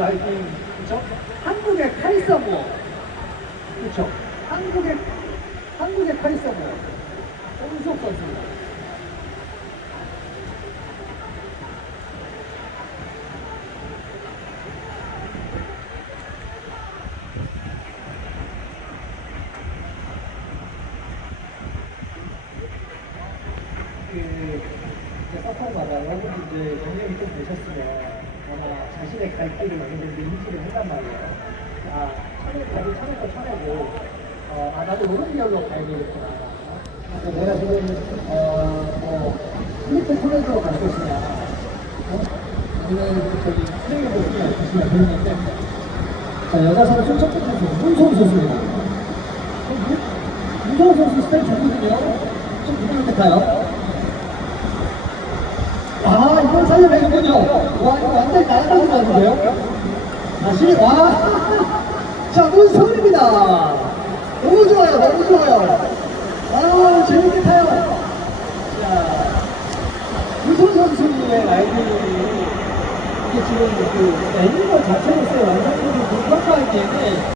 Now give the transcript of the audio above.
라이딩, 그쵸? 한국의 카리스모, 그쵸? 한국의, 한국의 카리스모, 홍수옥 선수입니다. 그, 이제 서퍼마다 여러분 이제 경력이 좀 되셨으면 자신의 갈 길을 정도 인지를 한단 말이에요. 아, 차를 가기 차부터 차내고, 어, 아, 나도 이런 길로 가야 되겠구나. 어, 내가 지금, 어, 뭐, 클리프 코너로 갈 것이냐. 어? 자, 여자 선수 첫 번째 선수, 문성 선수입니다. 문성 선수 스타일 좋거든요. 좀 부드럽게 가요. 아, 이건 살려내는군요. 와, 이거 완전히 날아가는 것 같은데요? 다시, 와. 자, 문서울입니다. 너무 좋아요, 너무 좋아요. 아, 재밌게 타요. 자, 문서 선수의 라이딩이 이게 지금 그 애니멀 자체로서의 완성도를 불가하기에는